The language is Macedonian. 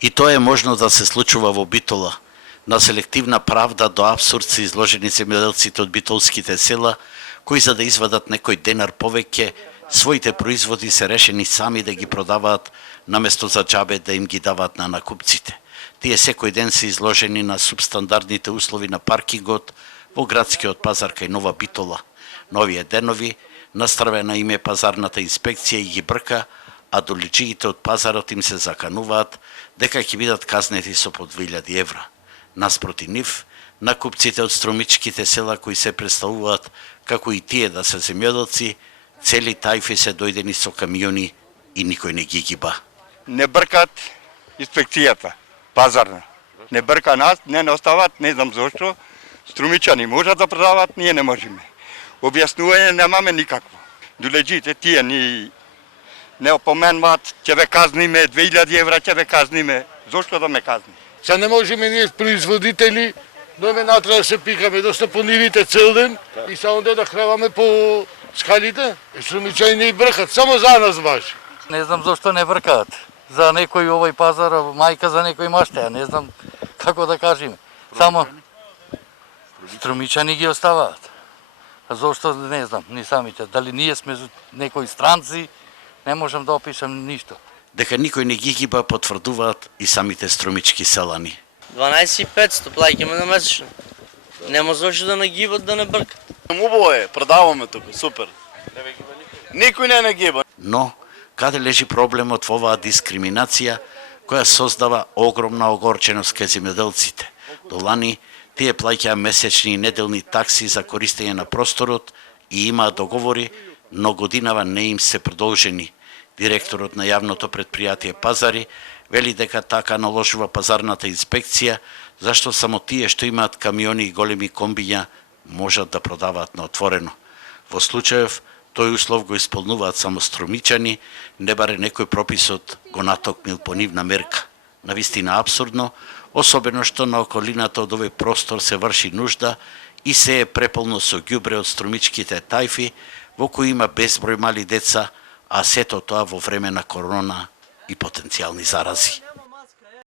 И тоа е можно да се случува во Битола. На селективна правда до апсурд се изложени земјоделците од битолските села, кои за да извадат некој денар повеќе, своите производи се решени сами да ги продаваат, наместо за џабе да им ги даваат на накупците. Тие секој ден се изложени на субстандардните услови на паркингот во градскиот пазар кај Нова Битола. На овие денови настравена им е пазарната инспекција и ги брка, а доличиите од пазарот им се закануваат дека ќе бидат казнети со по 2000 евра. Наспроти нив, накупците од струмичките села кои се представуваат како и тие да се земјоделци, цели тајфи се дојдени со камиони и никој не ги гиба. Не бркат инспекцијата, пазарна. Не брка нас, не остават, не знам зошто. Струмичани можат да продават, ние не можеме. Објаснување немаме никакво. Долеđите тие ни не опоменуваат, ќе ве казниме, 2000 евра ќе ве казниме. Зошто да ме казни? Се не можеме ние производители, дојме натре да се пикаме, доста по нивите цел ден и само да хреваме по скалите. Струмичани не бркат, само за нас баш. Не знам зашто не бркаат. За некој овој пазар, мајка за некој маште, не знам како да кажеме. Само струмичани ги оставаат. А зошто не знам, ни самите. Дали ние сме некои странци, не можам да опишам ништо. Дека никој не ги гиба потврдуваат и самите струмички селани. 12.500 плаќаме на месечно. Нема зошто да нагибат, да не бркат. Убаво е, продаваме тука, супер. Никој не нагиба. Но, каде лежи проблемот во оваа дискриминација која создава огромна огорченост кај земјоделците? До лани тие плаќаа месечни и неделни такси за користење на просторот и имаат договори, но годинава не им се продолжени. Директорот на јавното предпријатие Пазари вели дека така наложува пазарната инспекција, зашто само тие што имаат камиони и големи комбиња можат да продаваат на отворено. Во случаев, тој услов го исполнуваат само струмичани, не баре некој прописот го натокнил по нивна мерка. Навистина апсурдно, особено што на околината од овој простор се врши нужда и се е преполно со ѓубре од струмичките тајфи, во кои има безброј мали деца, а сето тоа во време на корона и потенцијални зарази.